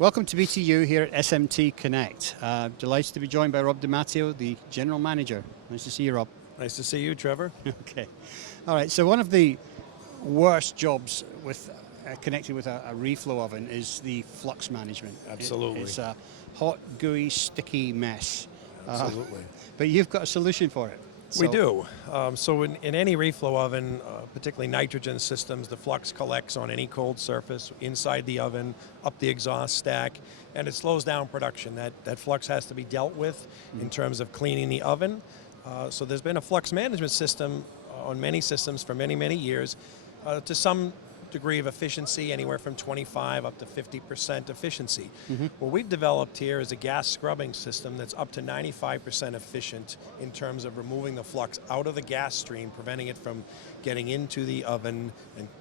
Welcome to BTU here at SMT Connect. Delighted to be joined by Rob DiMatteo, the General Manager. Nice to see you, Rob. Nice to see you, Trevor. Okay. All right, so one of the worst jobs with connected with a reflow oven is the flux management. Absolutely. It's a hot, gooey, sticky mess. Absolutely. But you've got a solution for it. We do. So in any reflow oven, particularly nitrogen systems, the flux collects on any cold surface inside the oven, up the exhaust stack, and it slows down production. That flux has to be dealt with in terms of cleaning the oven. So there's been a flux management system on many systems for many, many years to some degree of efficiency, anywhere from 25 up to 50% efficiency. What we've developed here is a gas scrubbing system that's up to 95% efficient in terms of removing the flux out of the gas stream, preventing it from getting into the oven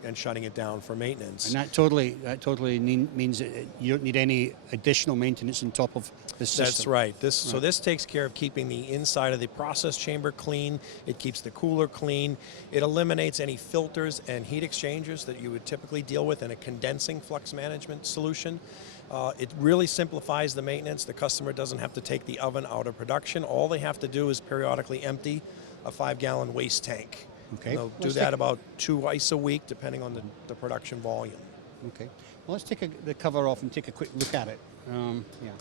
and shutting it down for maintenance. And that totally means that you don't need any additional maintenance on top of the system. That's right. So this takes care of keeping the inside of the process chamber clean. It keeps the cooler clean. It eliminates any filters and heat exchangers that you would typically deal with in a condensing flux management solution. It really simplifies the maintenance. The customer doesn't have to take the oven out of production. All they have to do is periodically empty a 5-gallon waste tank. Okay. They'll do that about twice a week, depending on the production volume. Okay. Well, let's take the cover off and take a quick look at it. Yeah.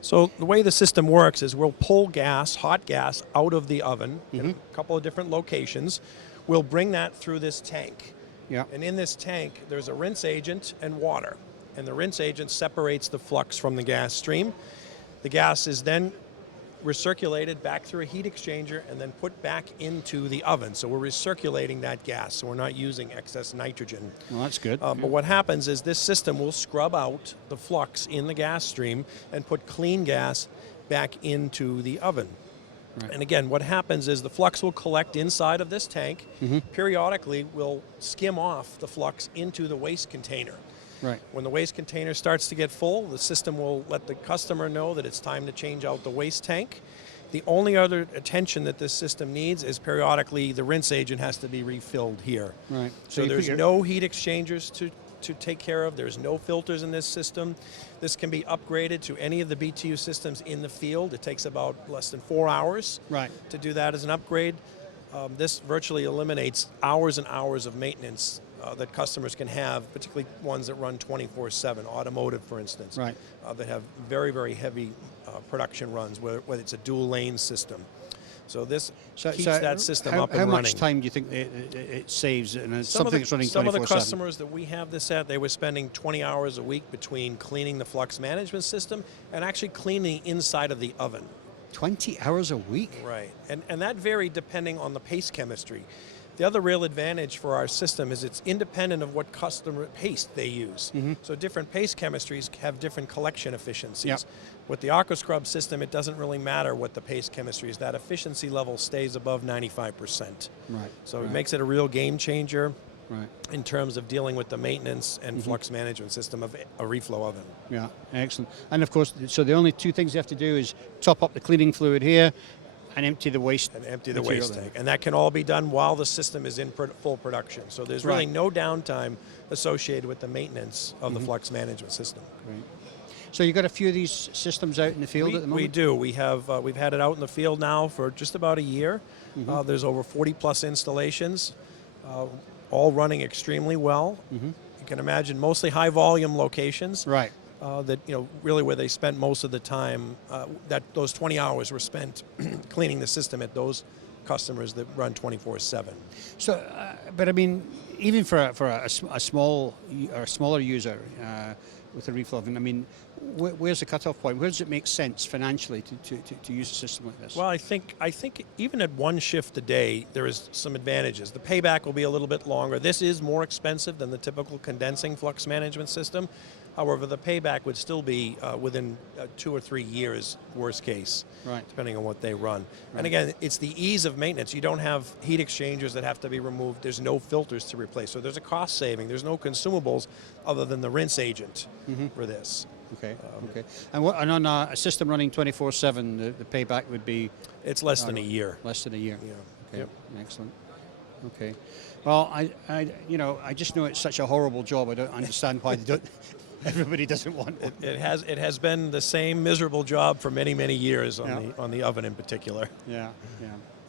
So the way the system works is we'll pull gas, hot gas, out of the oven in a couple of different locations. We'll bring that through this tank. Yeah. And in this tank, there's a rinse agent and water. And the rinse agent separates the flux from the gas stream. The gas is then recirculated back through a heat exchanger and then put back into the oven. So we're recirculating that gas, so we're not using excess nitrogen. Well, that's good. But what happens is this system will scrub out the flux in the gas stream and put clean gas back into the oven. Right. And again, what happens is the flux will collect inside of this tank. Periodically, we'll skim off the flux into the waste container. Right. When the waste container starts to get full, the system will let the customer know that it's time to change out the waste tank. The only other attention that this system needs is periodically the rinse agent has to be refilled here. Right. So there's no heat exchangers to take care of. There's no filters in this system. This can be upgraded to any of the BTU systems in the field. It takes about less than 4 hours to do that as an upgrade. This virtually eliminates hours and hours of maintenance that customers can have, particularly ones that run 24/7, automotive, for instance, that have very, very heavy production runs, whether it's a dual lane system. So this keeps that system up and running. How much time do you think it saves? And something that's running 24/7. Some of the customers that we have this at, they were spending 20 hours a week between cleaning the flux management system and actually cleaning the inside of the oven. 20 hours a week? Right, and that varied depending on the paste chemistry. The other real advantage for our system is it's independent of what customer paste they use. So different paste chemistries have different collection efficiencies. With the Aqua Scrub system, it doesn't really matter what the paste chemistry is. That efficiency level stays above 95%. Right. So it makes it a real game changer in terms of dealing with the maintenance and flux management system of a reflow oven. Yeah, excellent. And of course, so the only two things you have to do is top up the cleaning fluid here and empty the waste. And empty the waste tank. And that can all be done while the system is in full production. So there's really no downtime associated with the maintenance of the flux management system. Right. So you've got a few of these systems out in the field at the moment? We do. We have, we've had it out in the field now for just about a year. There's over 40 plus installations, all running extremely well. You can imagine mostly high volume locations. Right. That, really where they spent most of the time, that those 20 hours were spent cleaning the system at those customers that run 24/7. So, but I mean, even for a small or smaller user with a reflow oven, I mean, where's the cutoff point? Where does it make sense financially to use a system like this? Well, I think even at one shift a day, there is some advantages. The payback will be a little bit longer. This is more expensive than the typical condensing flux management system. However, the payback would still be within 2 or 3 years, worst case, depending on what they run. And again, it's the ease of maintenance. You don't have heat exchangers that have to be removed. There's no filters to replace. So there's a cost saving. There's no consumables other than the rinse agent for this. Okay. And on a system running 24/7, the payback would be? It's less than a year. Less than a year. Yeah. Okay. Excellent. Okay. Well, I just know it's such a horrible job. I don't understand why they don't. Everybody doesn't want one. It has been the same miserable job for many, many years on the oven in particular. Yeah,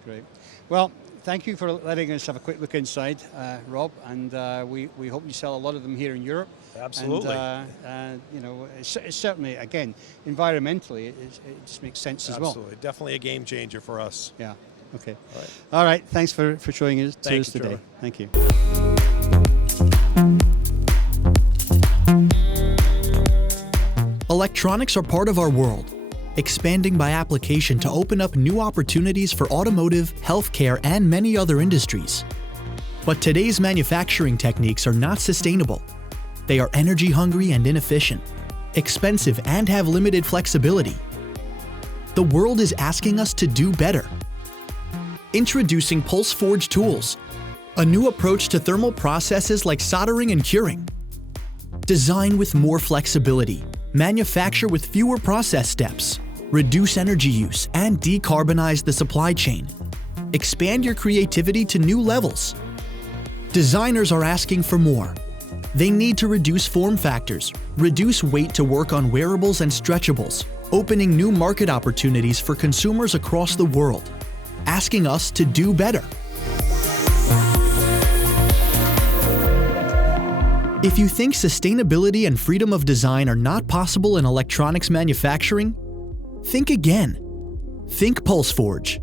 great. Well, thank you for letting us have a quick look inside, Rob, and we hope you sell a lot of them here in Europe. Absolutely. And, it's certainly, again, environmentally, it just makes sense as well. Absolutely. Definitely a game changer for us. Yeah, okay. All right. All right, thanks for showing us to us today. Trevor. Thank you. Electronics are part of our world, expanding by application to open up new opportunities for automotive, healthcare, and many other industries. But today's manufacturing techniques are not sustainable. They are energy hungry and inefficient, expensive, and have limited flexibility. The world is asking us to do better. Introducing Pulse Forge tools, a new approach to thermal processes like soldering and curing. Design with more flexibility, manufacture with fewer process steps, reduce energy use, and decarbonize the supply chain. Expand your creativity to new levels. Designers are asking for more. They need to reduce form factors, reduce weight to work on wearables and stretchables, opening new market opportunities for consumers across the world, asking us to do better. If you think sustainability and freedom of design are not possible in electronics manufacturing, think again. Think Pulse Forge.